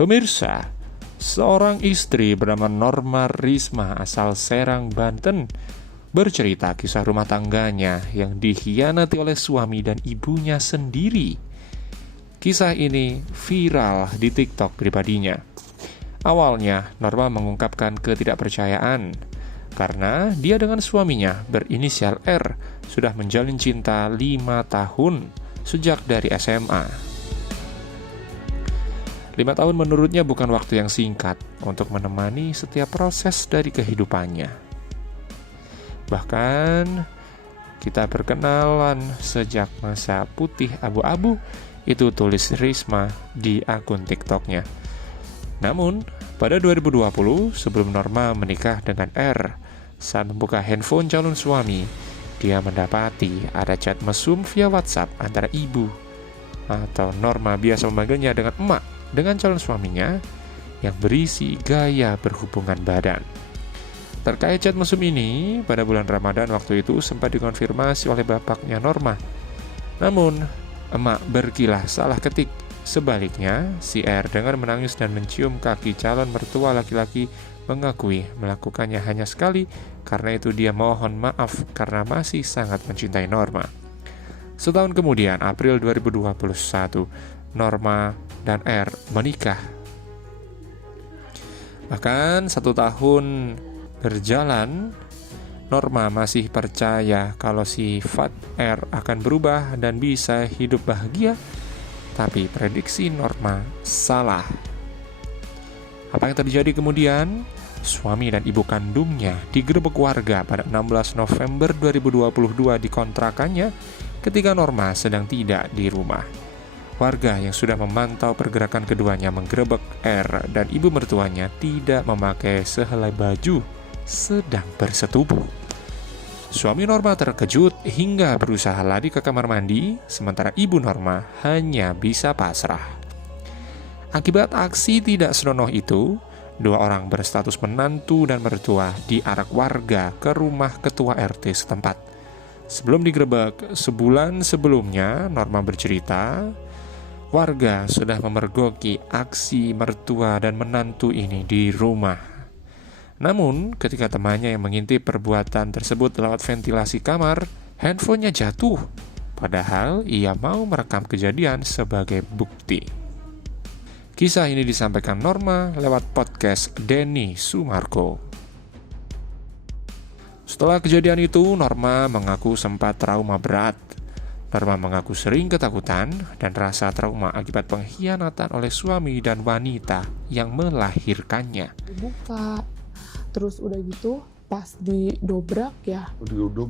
Pemirsa, seorang istri bernama Norma Risma asal Serang, Banten bercerita kisah rumah tangganya yang dikhianati oleh suami dan ibunya sendiri. Kisah ini viral di TikTok pribadinya. Awalnya, Norma mengungkapkan ketidakpercayaan karena dia dengan suaminya berinisial R sudah menjalin cinta 5 tahun sejak dari SMA. 5 tahun menurutnya bukan waktu yang singkat untuk menemani setiap proses dari kehidupannya. Bahkan, kita berkenalan sejak masa putih abu-abu, itu tulis Risma di akun TikToknya. Namun, pada 2020, sebelum Norma menikah dengan R, saat membuka handphone calon suami, dia mendapati ada chat mesum via WhatsApp antara ibu, atau Norma biasa memanggilnya dengan emak, dengan calon suaminya yang berisi gaya berhubungan badan. Terkait chat mesum ini, pada bulan Ramadan waktu itu sempat dikonfirmasi oleh bapaknya Norma. Namun, emak berkilah salah ketik. Sebaliknya, si R dengan menangis dan mencium kaki calon mertua laki-laki mengakui melakukannya hanya sekali, karena itu dia mohon maaf karena masih sangat mencintai Norma. Setahun kemudian, April 2021, Norma dan R menikah. Bahkan 1 tahun berjalan, Norma masih percaya kalau sifat R akan berubah dan bisa hidup bahagia. Tapi prediksi Norma salah. Apa yang terjadi kemudian? Suami dan ibu kandungnya digerebek warga pada 16 November 2022 di kontrakannya ketika Norma sedang tidak di rumah. Warga yang sudah memantau pergerakan keduanya menggerebek R dan ibu mertuanya tidak memakai sehelai baju sedang bersetubuh. Suami Norma terkejut hingga berusaha lari ke kamar mandi, sementara ibu Norma hanya bisa pasrah. Akibat aksi tidak senonoh itu, 2 orang berstatus menantu dan mertua diarak warga ke rumah ketua RT setempat. Sebelum digerebek, sebulan sebelumnya Norma bercerita, warga sudah memergoki aksi mertua dan menantu ini di rumah. Namun, ketika temannya yang mengintip perbuatan tersebut lewat ventilasi kamar, handphonenya jatuh. Padahal ia mau merekam kejadian sebagai bukti. Kisah ini disampaikan Norma lewat podcast Denny Sumarko. Setelah kejadian itu, Norma mengaku sempat trauma berat. Norma mengaku sering ketakutan dan rasa trauma akibat pengkhianatan oleh suami dan wanita yang melahirkannya. Buka, terus udah gitu pas didobrak ya,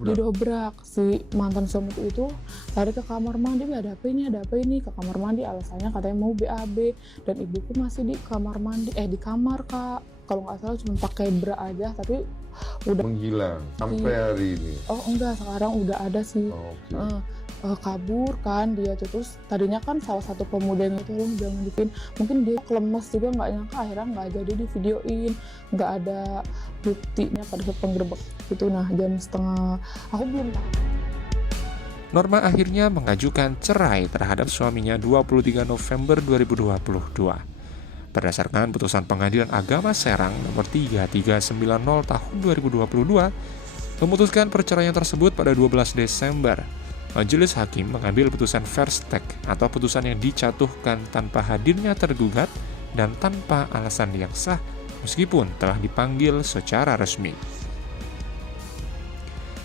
didobrak si mantan suamiku itu lari ke kamar mandi, ada apa ini ke kamar mandi, alasannya katanya mau BAB dan ibuku masih di kamar mandi, di kamar kak, kalau nggak salah cuma pakai bra aja, tapi udah menghilang sampai hari ini. Oh enggak, sekarang udah ada sih. Kabur kan dia tuh. Terus tadinya kan salah satu pemudanya itu jangan bikin, mungkin dia kelemes juga, nggak nyangka akhirnya nggak jadi di videoin, nggak ada buktinya pada saat penggerebek itu. Nah jam setengah, aku belum tahu. Norma akhirnya mengajukan cerai terhadap suaminya 23 November 2022. Berdasarkan putusan Pengadilan Agama Serang nomor 3390 tahun 2022, memutuskan perceraian tersebut pada 12 Desember. Majelis Hakim mengambil putusan first take atau putusan yang dijatuhkan tanpa hadirnya tergugat dan tanpa alasan yang sah meskipun telah dipanggil secara resmi.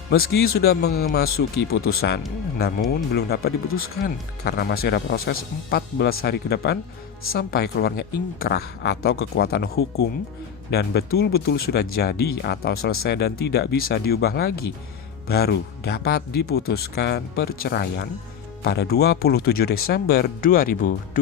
Meski sudah memasuki putusan, namun belum dapat diputuskan karena masih ada proses 14 hari ke depan sampai keluarnya ingkrah atau kekuatan hukum dan betul-betul sudah jadi atau selesai dan tidak bisa diubah lagi, baru dapat diputuskan perceraian pada 27 Desember 2022.